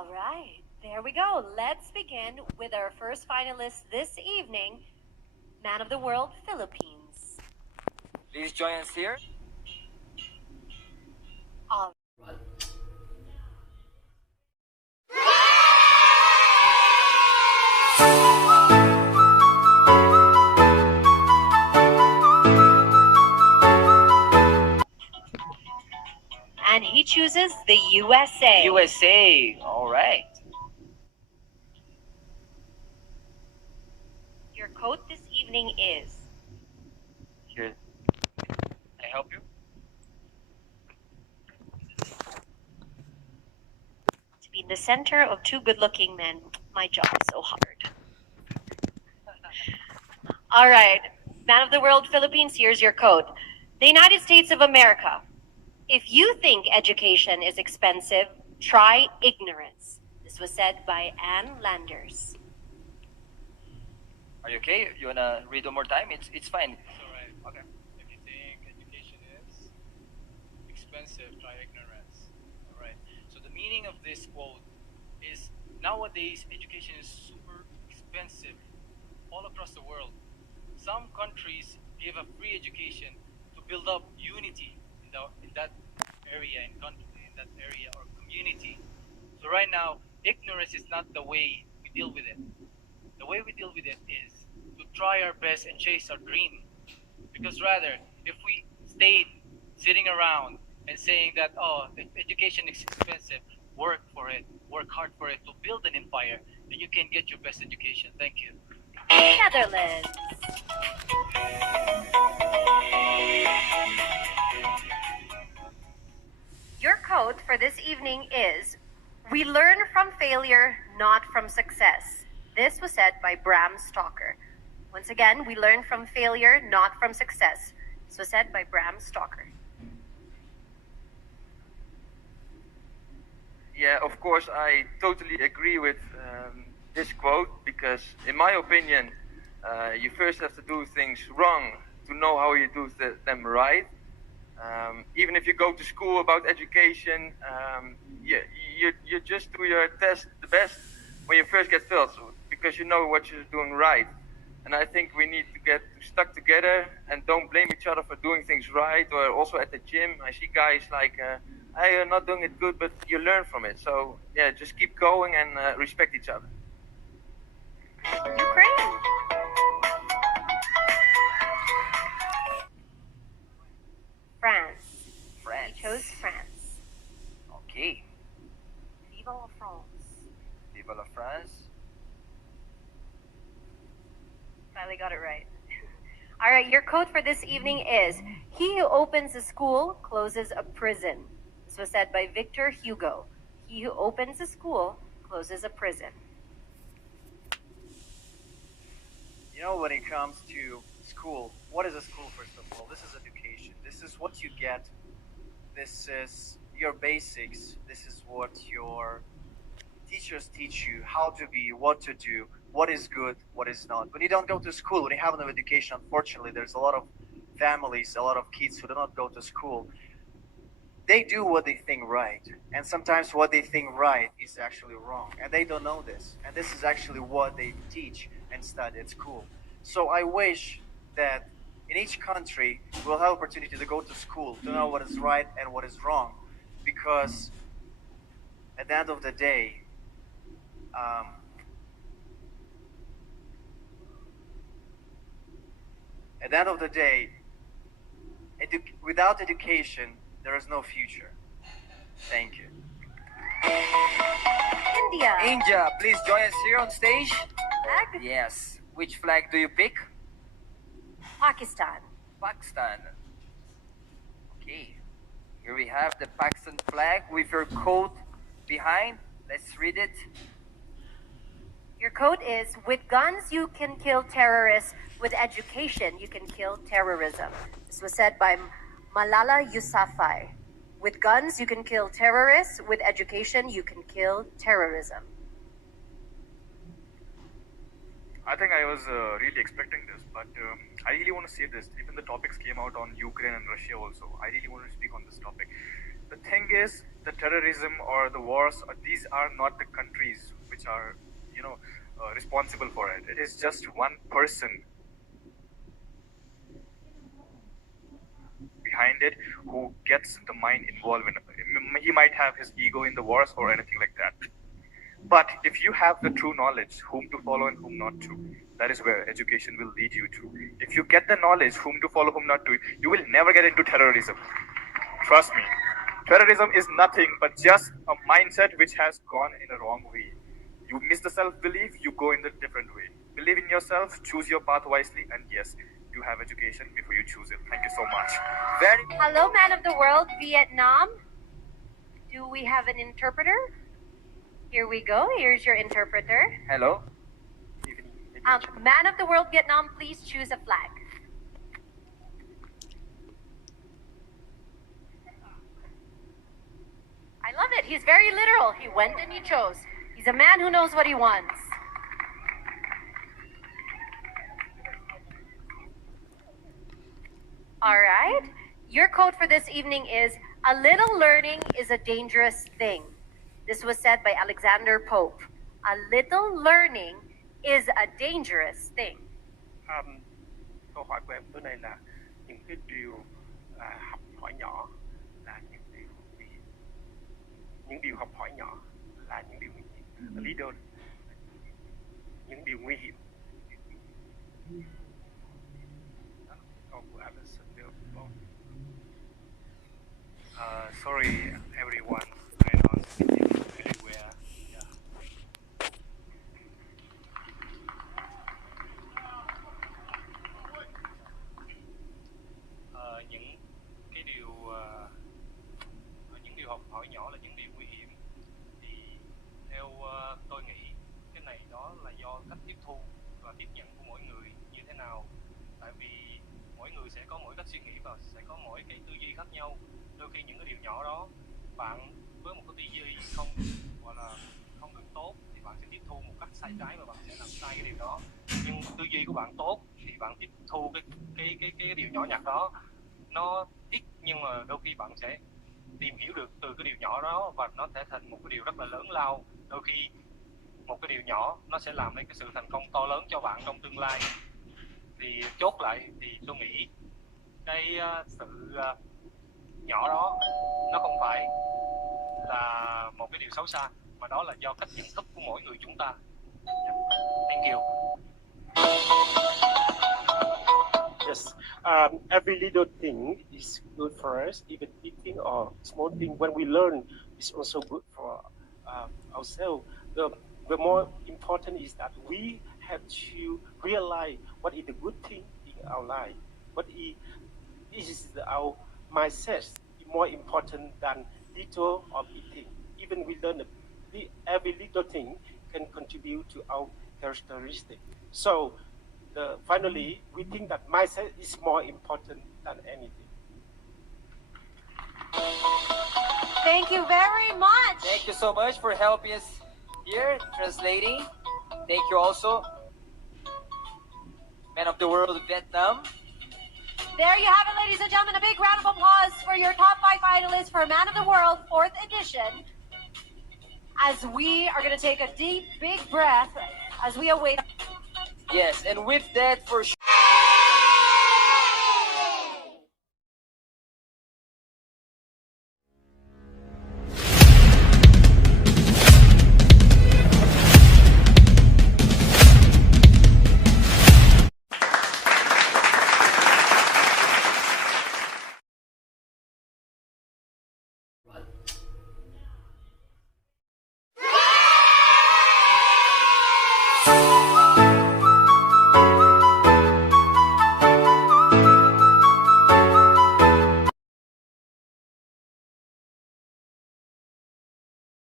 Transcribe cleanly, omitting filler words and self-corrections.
All right, there we go. Let's begin with our first finalist this evening, Man of the World, Philippines. Please join us here. All and he chooses the USA. USA. All right. Your code this evening is Here. Can I help you? to be in the center of two good-looking men. My job is so hard. All right, Man of the World, Philippines, here's your code. The United States of America. If you think education is expensive, try ignorance. This was said by Ann Landers. Are you okay? You wanna read one more time? It's fine. It's alright. Okay. If you think education is expensive, try ignorance. Alright. So the meaning of this quote is nowadays education is super expensive all across the world. Some countries give a free education to build up unity in that area, in that area or community. So right now, ignorance is not the way we deal with it. The way we deal with it is to try our best and chase our dream. Because rather, if we stayed sitting around and saying that, oh, the education is expensive, work for it, work hard for it to build an empire, then you can get your best education. Thank you. Netherlands. Your code for this evening is, we learn from failure, not from success. This was said by Bram Stoker. Once again, we learn from failure, not from success. This was said by Bram Stoker. Yeah, of course, I totally agree with this quote because, in my opinion, you first have to do things wrong to know how you do them right. Even if you go to school about education, you just do your test the best when you first get filled, because you know what you're doing right. And I think we need to get stuck together and don't blame each other for doing things right. Or also at the gym, I see guys like, hey, you're not doing it good, but you learn from it. So yeah, just keep going and respect each other. Ukraine. France. France. He chose France. Okay. Viva la France. Viva la France. Finally got it right. All right, your code for this evening is, he who opens a school closes a prison. This was said by Victor Hugo. He who opens a school closes a prison. You know, when it comes to school, what is a school, first of all? This is education. This is what you get. This is your basics. This is what your teachers teach you, how to be, what to do, what is good, what is not. When you don't go to school, when you have no education, unfortunately, there's a lot of families, a lot of kids who do not go to school. They do what they think right, and sometimes what they think right is actually wrong, and they don't know this. And this is actually what they teach and study at school. So I wish that in each country we'll have opportunity to go to school to know what is right and what is wrong, because at the end of the day, without education, there is no future. Thank you. India. India, please join us here on stage. Flag. Yes. Which flag do you pick? Pakistan. Pakistan. Okay. Here we have the Pakistan flag with your code behind. Let's read it. Your code is, with guns you can kill terrorists, with education you can kill terrorism. This was said by Malala Yousafzai. With guns you can kill terrorists, with education you can kill terrorism. I think I was really expecting this, but I really want to say this. Even the topics came out on Ukraine and Russia also. I really want to speak on this topic. The thing is, the terrorism or the wars, these are not the countries which are, responsible for it. It is just one person behind it who gets the mind involved in it. He might have his ego in the wars or anything like that. But if you have the true knowledge, whom to follow and whom not to, that is where education will lead you to. If you get the knowledge, whom to follow, whom not to, you will never get into terrorism. Trust me. Terrorism is nothing but just a mindset which has gone in a wrong way. You miss the self-belief, you go in the different way. Believe in yourself, choose your path wisely, and yes, you have education before you choose it. Thank you so much. Hello, man of the world, Vietnam. Do we have an interpreter? Here we go. Here's your interpreter. Hello? Man of the world, Vietnam, please choose a flag. I love it. He's very literal. He went and he chose. He's a man who knows what he wants. All right. Your quote for this evening is, "A little learning is a dangerous thing." This was said by Alexander Pope. A little learning is a dangerous thing. Câu hỏi của em tối nay là những cái điều học hỏi nhỏ là những điều nguy hiểm. Những điều học hỏi nhỏ là những điều nguy hiểm. A little, những điều nguy hiểm. Câu của Alexander Pope. Sorry everyone, I don't speak really well. Yeah. Những điều học hỏi nhỏ là những điều nguy hiểm. Thì theo tôi nghĩ cái này đó là do cách tiếp thu và tiếp nhận của mỗi người như thế nào. Tại vì mỗi người sẽ có mỗi cách suy nghĩ và sẽ có mỗi cái tư duy khác nhau. Đôi khi những cái điều nhỏ đó bạn với một cái tư duy không gọi là không được tốt thì bạn sẽ tiếp thu một cách sai trái và bạn sẽ làm sai cái điều đó. Nhưng tư duy của bạn tốt thì bạn tiếp thu cái điều nhỏ nhặt đó nó ít, nhưng mà đôi khi bạn sẽ tìm hiểu được từ cái điều nhỏ đó và nó sẽ thành một cái điều rất là lớn lao. Đôi khi một cái điều nhỏ nó sẽ làm nên cái sự thành công to lớn cho bạn trong tương lai. Thì chốt lại thì tôi nghĩ cái sự nhỏ đó nó không phải là một cái điều xấu xa, mà đó là do cách nhận thức của mỗi người chúng ta. Thank you. Yes, every little thing is good for us. Even big thing or small thing, when we learn, is also good for ourselves. The more important is that we have to realize what is the good thing in our life. Is our mindset more important than little or big thing. Even we learn every little thing can contribute to our characteristic. So finally, we think that mindset is more important than anything. Thank you very much. Thank you so much for helping us here, translating. Thank you also, Man of the World of Vietnam. There you have it, ladies and gentlemen. A big round of applause for your top 5 finalists for Man of the World 4th edition. As we are going to take a deep, big breath as we await. Yes, and with that, for sure.